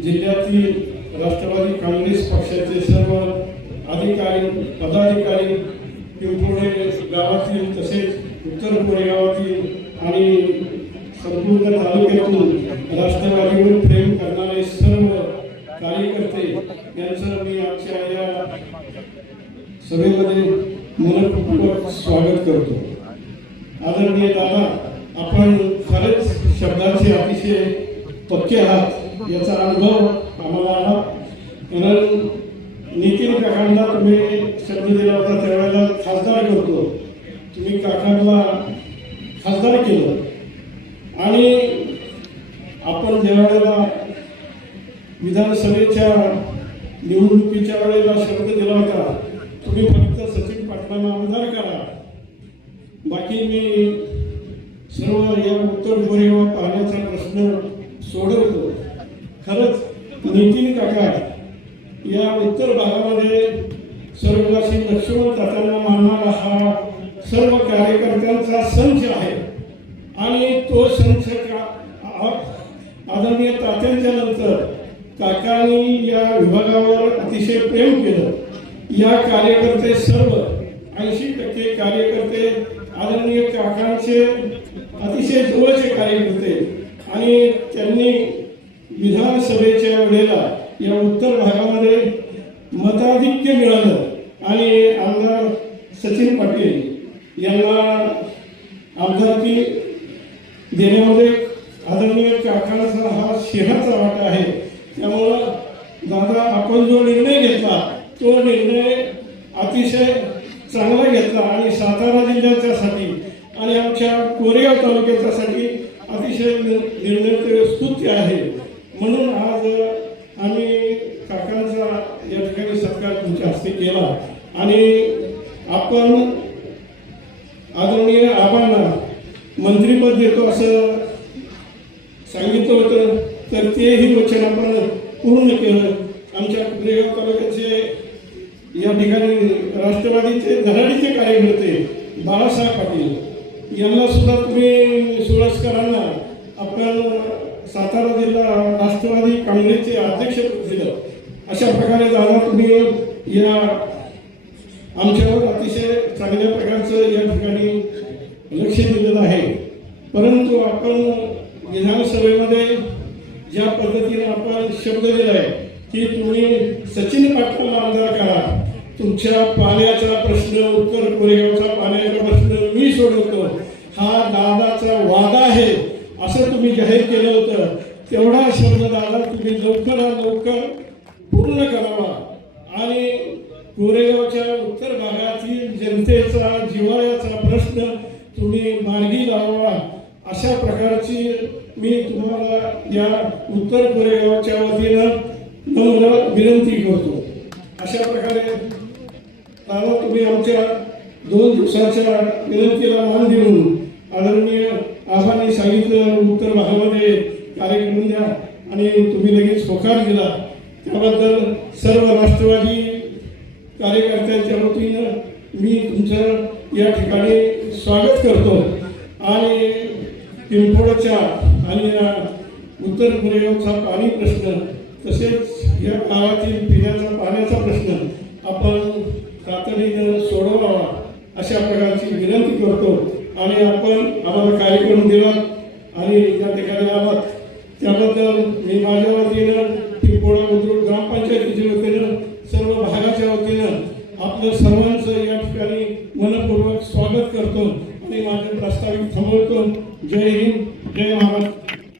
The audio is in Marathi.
जिल्ह्यातील राष्ट्रवादी काँग्रेस पक्षाचे सर्व अधिकारी पदाधिकारी पिंपोडे गावातील तसेच उत्तर कोरेगावातील आणि संपूर्ण तालुक्यातून राष्ट्रवादीवर प्रेम करणारे सर्व कार्यकर्ते यांचं मी आजच्या या सभेमध्ये मनपूर्वक स्वागत करतो. आदरणीय दादा आपण खरंच शब्दाचे अतिशय पक्के आहात. याचा अनुभव आम्हाला आला. कारण नितीन काकांना तुम्ही शब्द दिला होता त्यावेळेला खासदार करतो. तुम्ही काकांना खासदार केलं. आणि आपण ज्या वेळेला विधानसभेच्या निवडणुकीच्या वेळेला शब्द दिला होता तुम्ही फक्त सचिन पाटलांना आमदार करा. बाकी मी सर्व या उत्तर कोरेगाव पाहण्याचा प्रश्न सोडवतो. खरंच नितीन काका या उत्तर भागामध्ये सर्वगाशी लक्ष्मण जाताना मानणारा हा सर्व कार्यकर्त्यांचा संच आहे. आणि तो संच आदरणीय तात्यांच्या नंतर काकांनी या विभागावर अतिशय प्रेम केलं. या कार्यकर्ते सर्व ऐंशी टक्के कार्यकर्ते आदरणीय काकांचे अतिशय जवळचे कार्यकर्ते आणि त्यांनी विधानसभेच्या वेळेला या उत्तर भागामध्ये मताधिक्य मिळालं आणि आमदार सचिन पाटील यांना आमदारकी देण्यामध्ये आदरणीय काकांचा हा सिंहाचा वाटा आहे. त्यामुळं दादा आपण जो निर्णय घेतला तो निर्णय अतिशय चांगला घेतला आणि सातारा जिल्ह्याच्यासाठी आणि आमच्या कोरेगाव तालुक्याच्यासाठी अतिशय निर्णय स्तुत्य आहे. म्हणून आज आम्ही काकांचा या ठिकाणी सत्कार तुमच्या हस्ते केला. आणि आपण आदरणीय आबांना मंत्रीपद देतो असं सांगितलं होतं तर तेही वचन आपण पूर्ण केलं. आमच्या कुत्रेगाव तालुक्याचे या ठिकाणी राष्ट्रवादीचे धडाडीचे कार्यकर्ते बाळासाहेब पाटील यांना सुद्धा तुम्ही सुरस्करांना आपण सातारा जिल्हा राष्ट्रवादी काँग्रेसचे अध्यक्ष दिलं अशा प्रकारे जाणं तुम्ही या आमच्यावर अतिशय चांगल्या प्रकारचं या ठिकाणी लक्ष दिलेलं आहे. परंतु आपण विधानसभेमध्ये ज्या पद्धतीने आपण शब्द दिलाय की तुम्ही सचिन पाटलांना आमदार करा. तुमच्या पाण्याचा प्रश्न उत्तर कोरेगावचा पाण्याचा प्रश्न मी सोडवतो. हा दादाचा वादा आहे असं तुम्ही जाहीर केलं तेवढा शब्द दादा तुम्ही लवकरात लवकर पूर्ण करावा. आणि कोरेगावच्या उत्तर भागातील जनतेचा जिव्हाळ्याचा प्रश्न तुम्ही मार्गी लावावा अशा प्रकारची मी तुम्हाला या उत्तर कोरेगावच्या वतीनं नम्र विनंती करतो. अशा प्रकारे दादा तुम्ही आमच्या दोन दिवसाच्या विनंतीला मान देऊन आदरणीय आव्हाने सांगितलं उत्तर भागामध्ये कार्यक्रम द्या आणि तुम्ही लगेच होकार दिला. त्याबद्दल सर्व राष्ट्रवादी कार्यकर्त्यांच्या वतीनं मी तुमचं या ठिकाणी स्वागत करतो. आणि पिंपोडच्या आणि उत्तर पूर्वचा पाणी प्रश्न तसेच या गावातील पिण्याचा पाण्याचा प्रश्न आपण तातडीनं सोडवावा अशा प्रकारची विनंती करतो. आणि आपण आम्हाला कार्यक्रम दिला आणि त्या ठिकाणी आलात त्याबद्दल मी माझ्या वतीनं पिंपोळा बुद्रुक ग्रामपंचायतीच्या वतीनं सर्व भागाच्या वतीनं आपलं सर्वांचं या ठिकाणी मनपूर्वक स्वागत करतो आणि माझे प्रस्तावित थांबवतो. जय हिंद जय महाराष्ट्र.